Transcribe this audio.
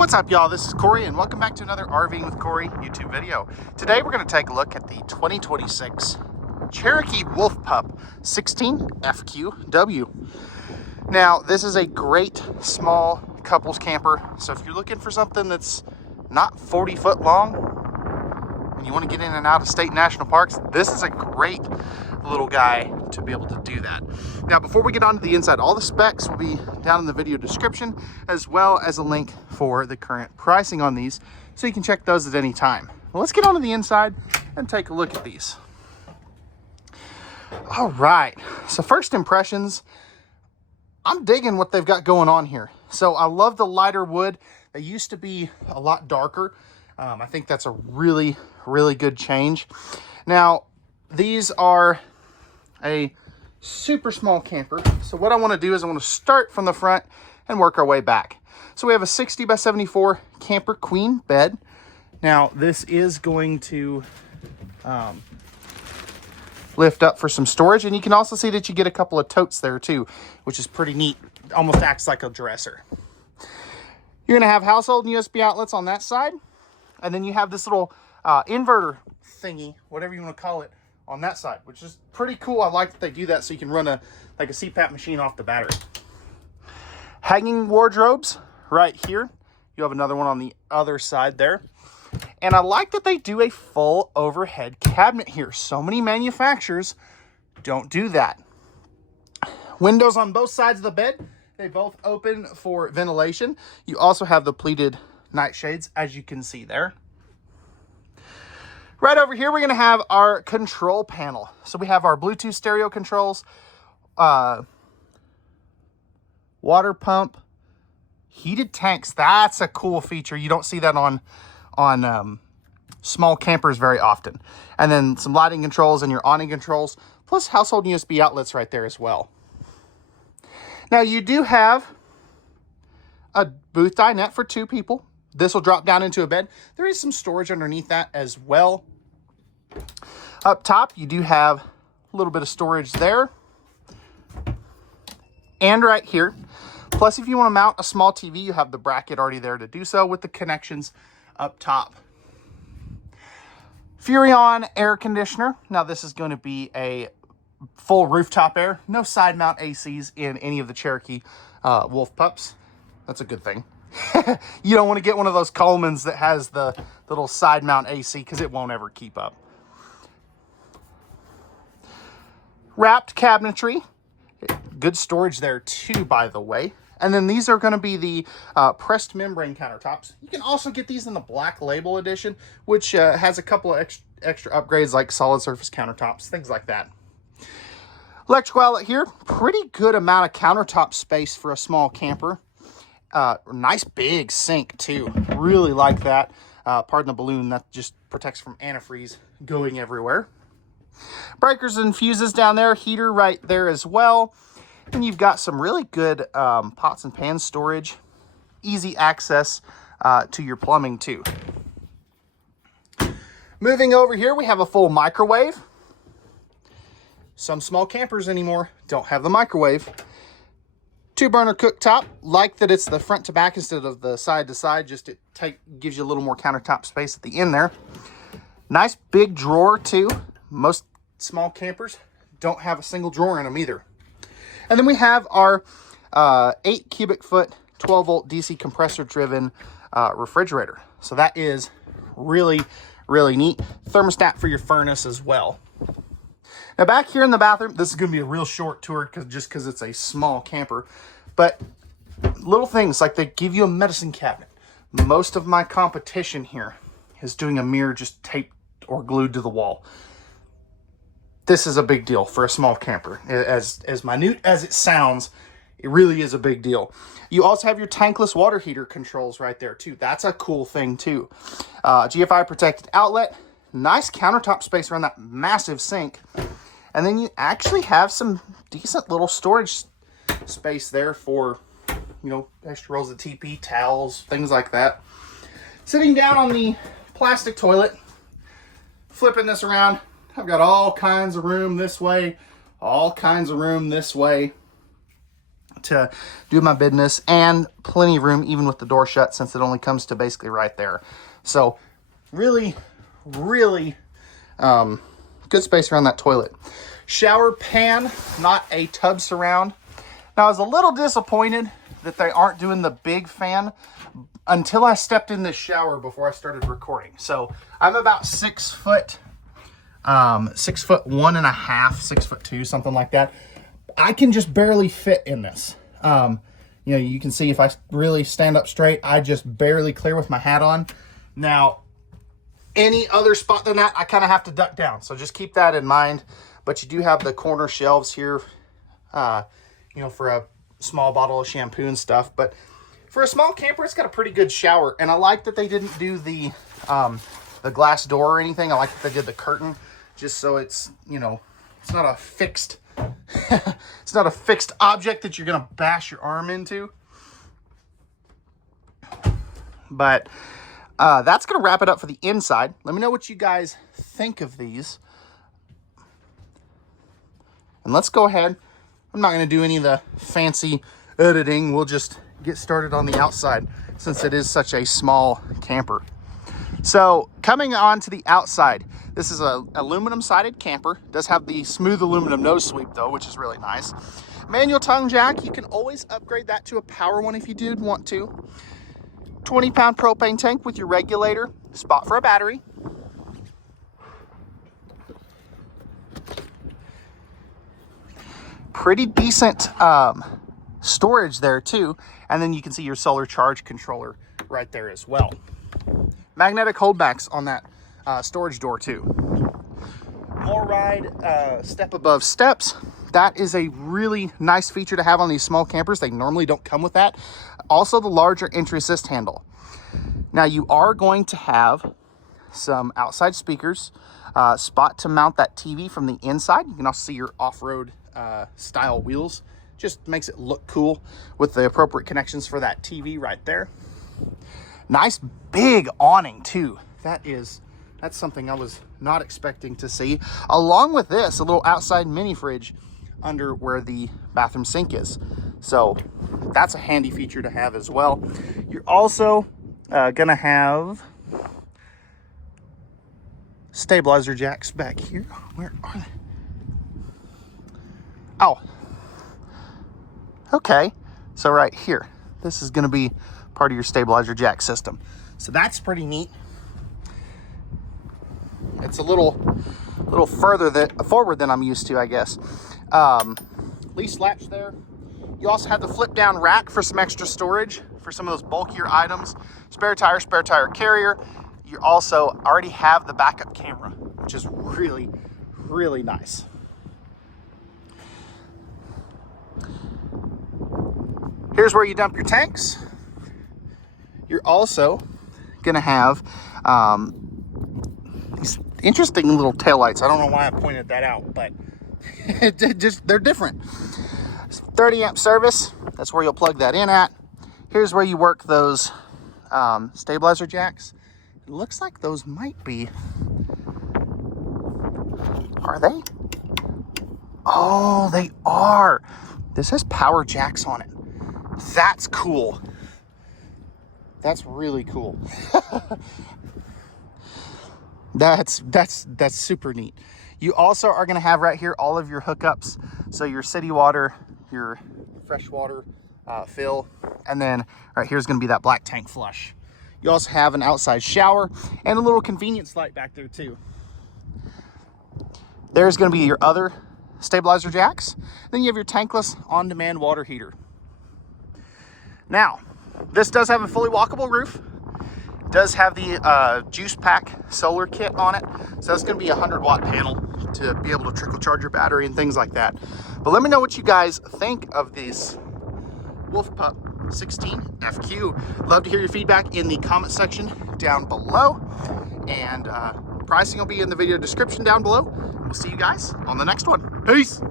What's up, y'all? This is Corey, and welcome back to another RVing with Corey YouTube video. Today, we're going to take a look at the 2026 Cherokee Wolf Pup 16FQW. Now, this is a great small couples camper, so if you're looking for something that's not 40 foot long and you want to get in and out of state national parks, this is a great little guy to be able to do that. Now, before we get on to the inside, all the specs will be down in the video description, as well as a link for the current pricing on these, so you can check those at any time. Well, let's get on to the inside and take a look at these. All right, so first impressions, I'm digging what they've got going on here. So I love the lighter wood. They used to be a lot darker. I think that's a really, really good change. Now, these are a super small camper. So what I want to do is I want to start from the front and work our way back. So we have a 60 by 74 camper queen bed. Now this is going to lift up for some storage, and you can also see that you get a couple of totes there too, which is pretty neat. Almost acts like a dresser. You're going to have household and USB outlets on that side, and then you have this little inverter thingy, whatever you want to call it, on that side, which is pretty cool. I like that they do that so you can run a CPAP machine off the battery. Hanging wardrobes right here. You have another one on the other side there. And I like that they do a full overhead cabinet here. So many manufacturers don't do that. Windows on both sides of the bed. They both open for ventilation. You also have the pleated nightshades, as you can see there. Right over here, we're going to have our control panel. So we have our Bluetooth stereo controls, water pump, heated tanks. That's a cool feature. You don't see that on small campers very often. And then some lighting controls and your awning controls, plus household USB outlets right there as well. Now, you do have a booth dinette for 2 people. This will drop down into a bed. There is some storage underneath that as well. Up top, you do have a little bit of storage there. And right here. Plus, if you want to mount a small TV, you have the bracket already there to do so with the connections up top. Furrion air conditioner. Now, this is going to be a full rooftop air. No side mount ACs in any of the Cherokee Wolf Pups. That's a good thing. You don't want to get one of those Colemans that has the little side mount AC, because it won't ever keep up. Wrapped cabinetry. Good storage there too, by the way. And then these are going to be the pressed membrane countertops. You can also get these in the Black Label edition, which has a couple of extra upgrades like solid surface countertops, things like that. Electrical outlet here. Pretty good amount of countertop space for a small camper. Nice big sink too. Really like that. Pardon the balloon, that just protects from antifreeze going everywhere. Breakers and fuses down there. Heater right there as well. And you've got some really good pots and pans storage. Easy access to your plumbing too. Moving over here, we have a full microwave. Some small campers anymore don't have the microwave. 2-burner cooktop. Like that it's the front to back instead of the side to side. Just it gives you a little more countertop space at the end there. Nice big drawer too. Most small campers don't have a single drawer in them either. And then we have our 8 cubic foot, 12 volt DC compressor driven refrigerator. So that is really, really neat. Thermostat for your furnace as well. Now back here in the bathroom, this is going to be a real short tour just because it's a small camper. But little things like they give you a medicine cabinet. Most of my competition here is doing a mirror just taped or glued to the wall. This is a big deal for a small camper. As minute as it sounds, it really is a big deal. You also have your tankless water heater controls right there too. That's a cool thing too. GFI protected outlet. Nice countertop space around that massive sink. And then you actually have some decent little storage space there for, extra rolls of TP, towels, things like that. Sitting down on the plastic toilet, flipping this around, I've got all kinds of room this way, all kinds of room this way. to do my business, and plenty of room even with the door shut, since it only comes to basically right there. So really good space around that toilet. Shower pan, not a tub surround. Now I was a little disappointed that they aren't doing the big fan until I stepped in this shower before I started recording. So I'm about 6 foot, 6'1.5", 6'2", something like that. I can just barely fit in this. You know, you can see if I really stand up straight, I just barely clear with my hat on. Now, any other spot than that, I kind of have to duck down. So just keep that in mind. But you do have the corner shelves here, you know, for a small bottle of shampoo and stuff. But for a small camper, it's got a pretty good shower. And I like that they didn't do the glass door or anything. I like that they did the curtain, just so it's, you know, it's not a fixed it's not a fixed object that you're gonna bash your arm into. But that's gonna wrap it up for the inside. Let me know what you guys think of these, and let's go ahead. I'm not gonna do any of the fancy editing. We'll just get started on the outside, since it is such a small camper. So coming on to the outside, this is a aluminum sided camper. It does have the smooth aluminum nose sweep though, which is really nice. Manual tongue jack, you can always upgrade that to a power one if you did want to. 20-pound propane tank with your regulator, spot for a battery. Pretty decent storage there too. And then you can see your solar charge controller right there as well. Magnetic holdbacks on that storage door too. More ride, step above steps. That is a really nice feature to have on these small campers. They normally don't come with that. Also the larger entry assist handle. Now you are going to have some outside speakers, spot to mount that TV from the inside. You can also see your off-road style wheels. Just makes it look cool with the appropriate connections for that TV right there. Nice big awning too. That's something I was not expecting to see. Along with this, a little outside mini fridge under where the bathroom sink is. So that's a handy feature to have as well. You're also gonna have stabilizer jacks back here. Where are they? Oh, okay. So right here, this is gonna be part of your stabilizer jack system. So that's pretty neat. It's a little further forward than I'm used to, I guess. Lease latch there. You also have the flip down rack for some extra storage for some of those bulkier items. Spare tire carrier. You also already have the backup camera, which is really, really nice. Here's where you dump your tanks. You're also gonna have these interesting little taillights. I don't know why I pointed that out, but they're different. 30 amp service, that's where you'll plug that in at. Here's where you work those stabilizer jacks. It looks like those might be, are they? Oh, they are. This has power jacks on it. That's cool. That's really cool. That's super neat. You also are going to have right here all of your hookups. So your city water, your freshwater fill, and then right here's going to be that black tank flush. You also have an outside shower and a little convenience light back there too. There's going to be your other stabilizer jacks. Then you have your tankless on-demand water heater. Now, this does have a fully walkable roof. It does have the juice pack solar kit on it. So that's going to be a 100-watt panel to be able to trickle charge your battery and things like that. But let me know what you guys think of this Wolf Pup 16FQ. Love to hear your feedback in the comment section down below. And pricing will be in the video description down below. We'll see you guys on the next one. Peace.